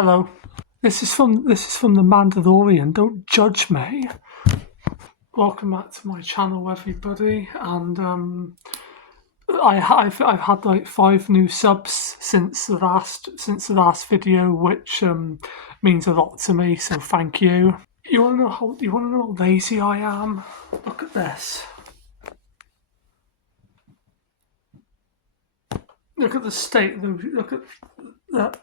Hello. This is from the Mandalorian. Don't judge me. Welcome back to my channel, everybody. And I've had like 5 new subs since the last video, which means a lot to me. So thank you. You wanna know how lazy I am? Look at this. Look at the state. Look at that.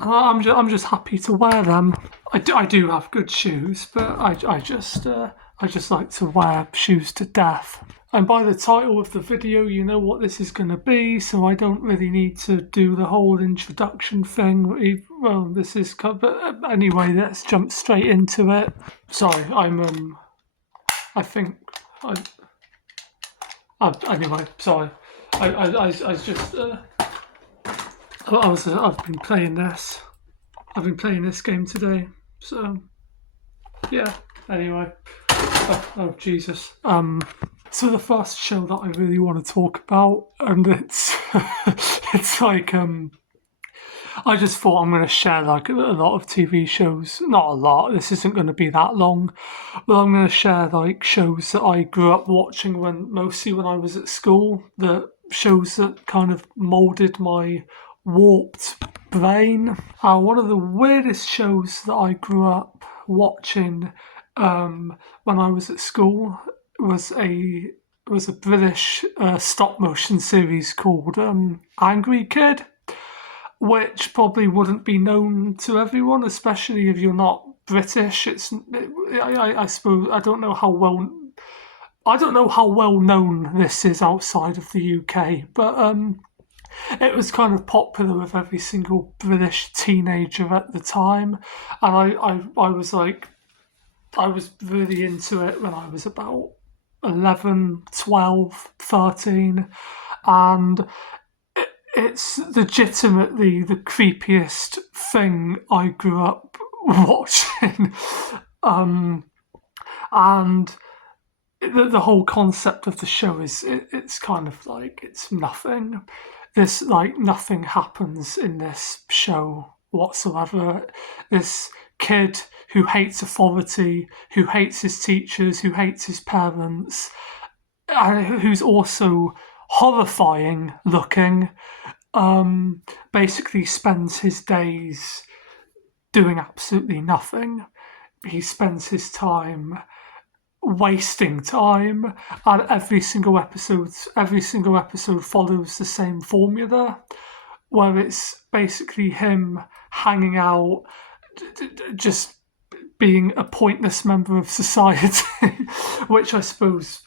I'm just happy to wear them. I do have good shoes, but I just like to wear shoes to death. And by the title of the video, you know what this is going to be, so I don't really need to do the whole introduction thing. Well, this is but anyway. Let's jump straight into it. Sorry, I think anyway. Sorry, I just. I've been playing this. I've been playing this game today. So, yeah. Anyway. Oh Jesus. So the first show that I really want to talk about, and it's it's like I just thought I'm going to share like a lot of TV shows. Not a lot. This isn't going to be that long, but I'm going to share like shows that I grew up watching mostly when I was at school. The shows that kind of molded my warped brain. One of the weirdest shows that I grew up watching when I was at school was a British stop motion series called Angry Kid, which probably wouldn't be known to everyone, especially if you're not British. I suppose I don't know how well known this is outside of the UK, but it was kind of popular with every single British teenager at the time, and I was really into it when I was about 11, 12, 13, and it's legitimately the creepiest thing I grew up watching, and the whole concept of the show is it's kind of like it's nothing. Nothing happens in this show whatsoever. This kid who hates authority, who hates his teachers, who hates his parents, who's also horrifying looking, basically spends his days doing absolutely nothing. He spends his time wasting time, and every single episode follows the same formula, where it's basically him hanging out, just being a pointless member of society, which I suppose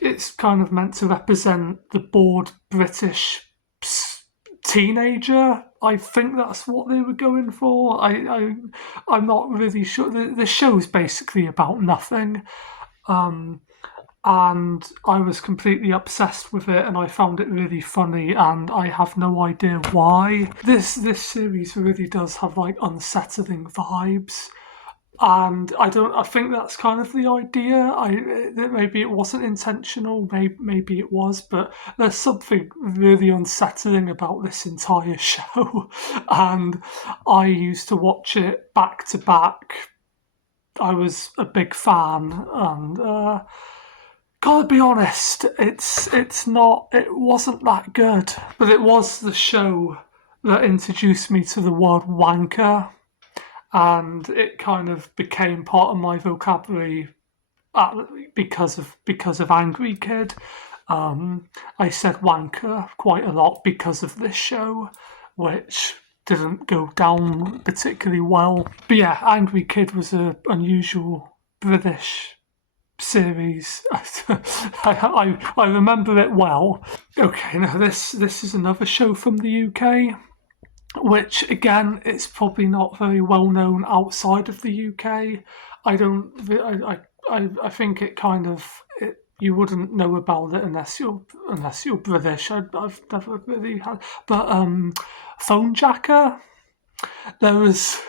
it's kind of meant to represent the bored British teenager. I think that's what they were going for. I'm not really sure. The show's basically about nothing, and I was completely obsessed with it, and I found it really funny, and I have no idea why. This series really does have like unsettling vibes. And I think that's kind of the idea. Maybe it wasn't intentional, maybe it was, but there's something really unsettling about this entire show. And I used to watch it back to back. I was a big fan, and gotta be honest, it wasn't that good. But it was the show that introduced me to the word wanker, and it kind of became part of my vocabulary because of Angry Kid. I said wanker quite a lot because of this show, which didn't go down particularly well. But yeah, Angry Kid was an unusual British series. I remember it well. Okay, now this is another show from the UK, which again, it's probably not very well known outside of the UK. I think it kind of you wouldn't know about it unless you're British. I've never really had, but Phone Jacker. This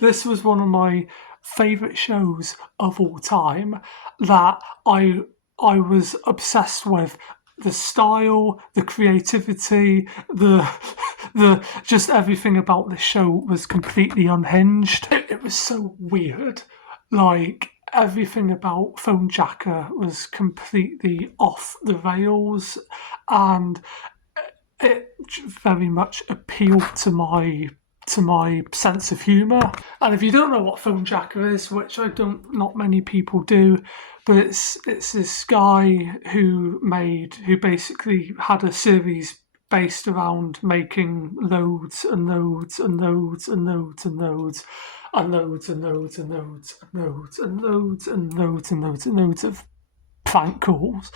was one of my favourite shows of all time that I was obsessed with the style, the creativity, the just everything about the show was completely unhinged. It was so weird. Like everything about Phone Jacker was completely off the rails, and it very much appealed to my sense of humour. And if you don't know what Phone Jacker is, which not many people do, but it's this guy who basically had a series based around making loads and loads and loads and loads and loads and loads and loads and loads and loads and loads and loads and loads and loads of prank calls.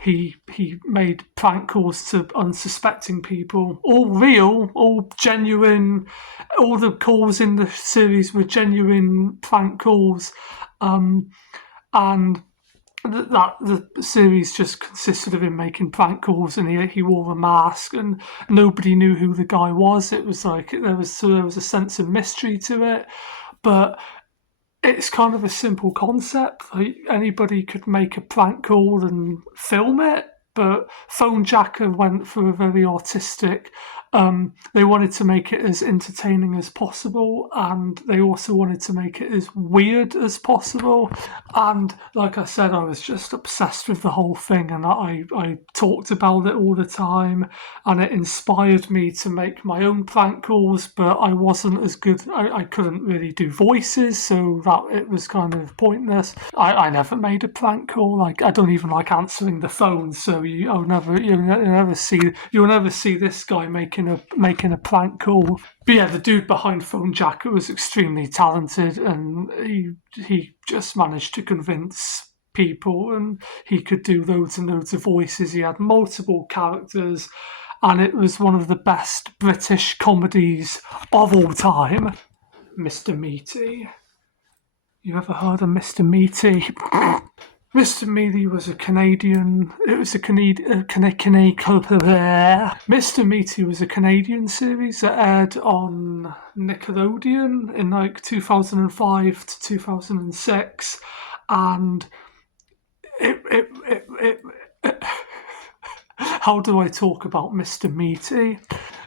He made prank calls to unsuspecting people, all real, all genuine. All the calls in the series were genuine prank calls, and the series just consisted of him making prank calls, and he wore a mask, and nobody knew who the guy was. It was like there was a sense of mystery to it, but it's kind of a simple concept. Like anybody could make a prank call and film it, but Phone Jacker went for a very artistic. They wanted to make it as entertaining as possible, and they also wanted to make it as weird as possible. And like I said, I was just obsessed with the whole thing, and I talked about it all the time, and it inspired me to make my own prank calls, but I wasn't as good. I couldn't really do voices, so that it was kind of pointless. I never made a prank call. Like I don't even like answering the phone, so you'll never see this guy making a prank call. But yeah, the dude behind Phone Jacker was extremely talented, and he just managed to convince people, and he could do loads and loads of voices. He had multiple characters, and it was one of the best British comedies of all time. Mr. Meaty. You ever heard of Mr. Meaty? Mr. Meaty was a Canadian. It was a Canadian. Mr. Meaty was a Canadian series that aired on Nickelodeon in like 2005 to 2006, and it how do I talk about Mr. Meaty?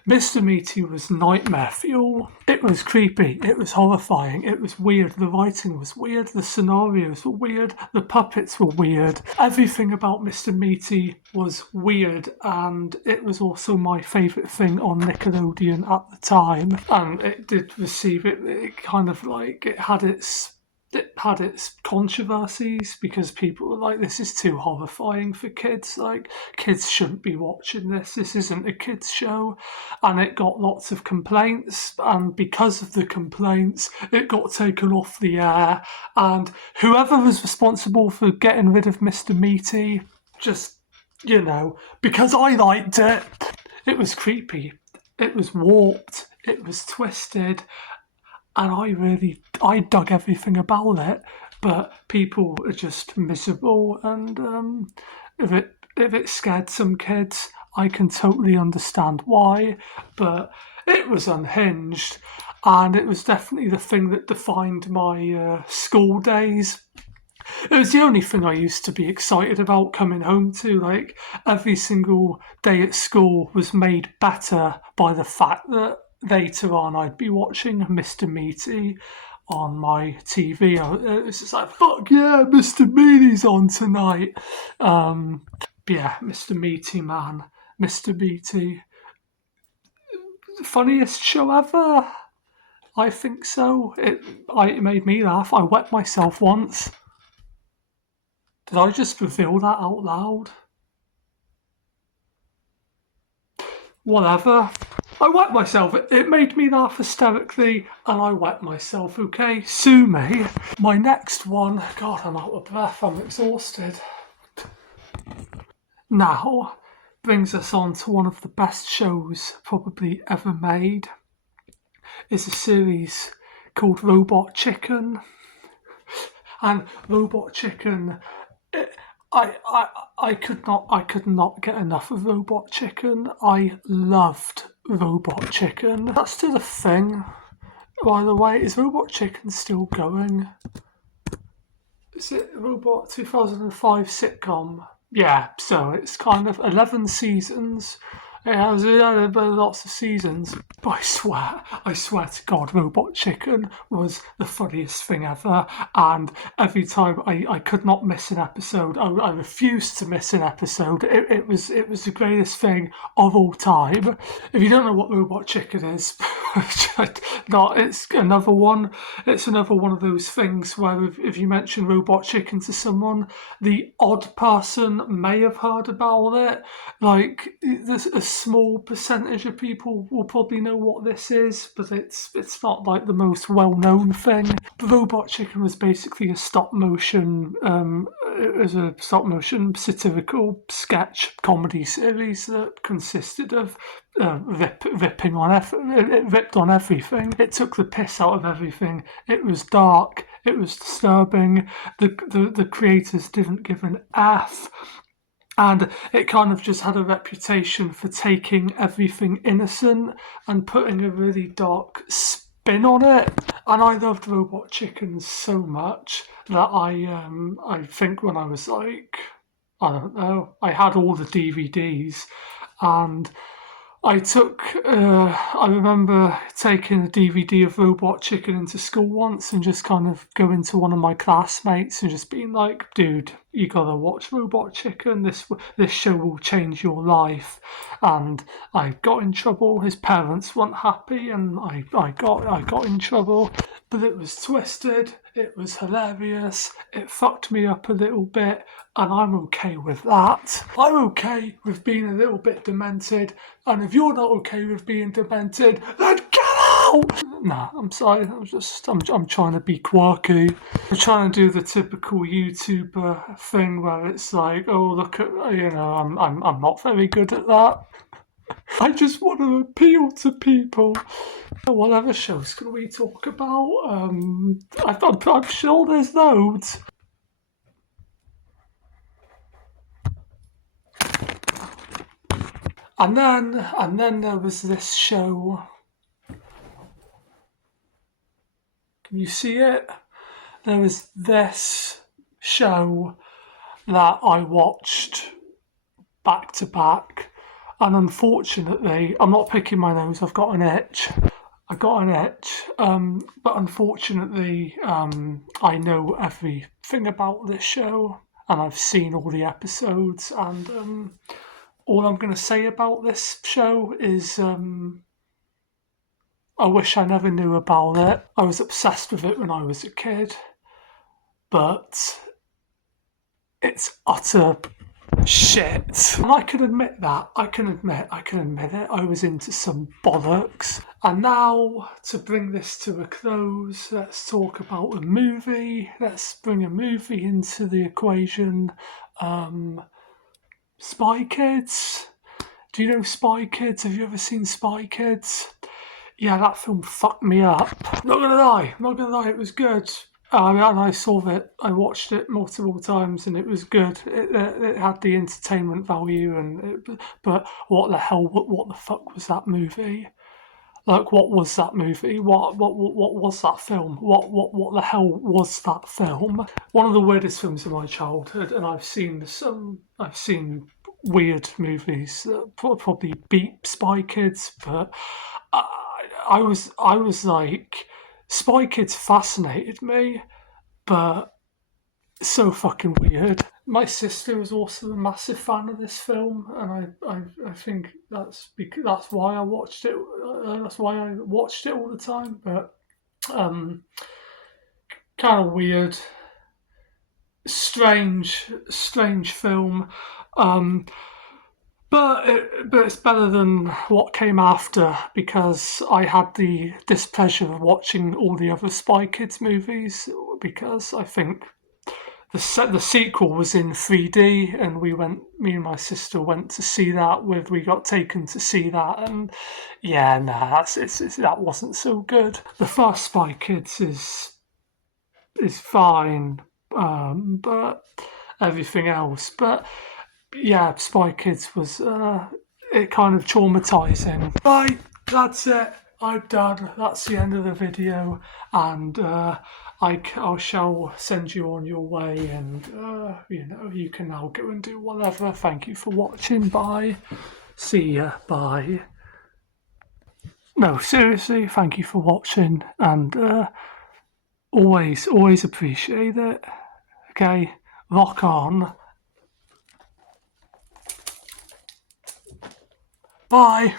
Mr. Meaty was nightmare fuel. It was creepy, it was horrifying, it was weird, the writing was weird, the scenarios were weird, the puppets were weird. Everything about Mr. Meaty was weird, and it was also my favourite thing on Nickelodeon at the time. And it did receive it kind of like it had its controversies, because people were like, this is too horrifying for kids, like kids shouldn't be watching this isn't a kids show. And it got lots of complaints, and because of the complaints it got taken off the air, and whoever was responsible for getting rid of Mr. Meaty, just, because I liked it. It was creepy, it was warped, it was twisted, and I dug everything about it, but people are just miserable, and if it scared some kids, I can totally understand why, but it was unhinged, and it was definitely the thing that defined my school days. It was the only thing I used to be excited about coming home to. Like, every single day at school was made better by the fact that later on I'd be watching Mr. Meaty on my TV. It was just like, fuck yeah, Mr. Meaty's on tonight. Yeah, Mr. Meaty, man. Mr. Meaty. Funniest show ever? I think so. It made me laugh. I wet myself once. Did I just reveal that out loud? Whatever. I wet myself. It made me laugh hysterically, and I wet myself, okay? Sue me. My next one. God, I'm out of breath. I'm exhausted. Now brings us on to one of the best shows probably ever made. It's a series called Robot Chicken. And Robot Chicken, I could not get enough of Robot Chicken. I loved Robot Chicken. That's still a thing, by the way. Is Robot Chicken still going? Is it Robot 2005 sitcom? Yeah, so it's kind of 11 seasons. It has lots of seasons, but I swear to God, Robot Chicken was the funniest thing ever. And every time I could not miss an episode, I refused to miss an episode. It was the greatest thing of all time. If you don't know what Robot Chicken is, not it's another one. It's another one of those things where if you mention Robot Chicken to someone, the odd person may have heard about it. Like there's a small percentage of people will probably know what this is, but it's not like the most well known thing. Robot Chicken was basically a stop motion it was a stop motion satirical sketch comedy series that consisted of ripping on it ripped on everything. It took the piss out of everything. It was dark. It was disturbing. The creators didn't give an F. And it kind of just had a reputation for taking everything innocent and putting a really dark spin on it. And I loved Robot Chicken so much that I think when I was like, I don't know, I had all the DVDs, and I remember taking a DVD of Robot Chicken into school once and just kind of going to one of my classmates and just being like, dude, you gotta watch Robot Chicken. This show will change your life. And I got in trouble. His parents weren't happy, and I got in trouble. But it was twisted. It was hilarious. It fucked me up a little bit, and I'm okay with that. I'm okay with being a little bit demented, and if you're not okay with being demented, then get out! Nah, I'm sorry. I'm trying to be quirky. I'm trying to do the typical YouTuber thing where it's like, oh look at I'm not very good at that. I just want to appeal to people. What other shows can we talk about? I'm sure there's loads. And then there was this show. Can you see it? There was this show that I watched back to back, and unfortunately, I'm not picking my nose. I've got an itch. I got an itch, but unfortunately, I know everything about this show, and I've seen all the episodes, and all I'm going to say about this show is I wish I never knew about it. I was obsessed with it when I was a kid, but it's utter shit. And I can admit that. I can admit it. I was into some bollocks. And now, to bring this to a close, let's talk about a movie. Let's bring a movie into the equation. Spy Kids. Do you know Spy Kids? Have you ever seen Spy Kids? Yeah, that film fucked me up. Not gonna lie, it was good. And I saw it. I watched it multiple times, and it was good. It had the entertainment value, but what the hell? What the fuck was that movie? Like, what was that movie? What was that film? What the hell was that film? One of the weirdest films of my childhood, and I've seen weird movies that probably beat Spy Kids, but I was like, Spy Kids fascinated me, but so fucking weird. My sister was also a massive fan of this film, and I think that's why I watched it. That's why I watched it all the time. But um, kind of weird, strange film. Um, but it's better than what came after, because I had the displeasure of watching all the other Spy Kids movies, because I think the sequel was in 3D, and me and my sister went to see that. We got taken to see that, and yeah, nah, that wasn't so good. The first Spy Kids is fine, but everything else, but yeah, Spy Kids was it kind of traumatizing. Right, that's it. I'm done. That's the end of the video, and I shall send you on your way, and you can now go and do whatever. Thank you for watching. Bye. See ya. Bye. No, seriously, thank you for watching, and always appreciate it. Okay, rock on. Bye.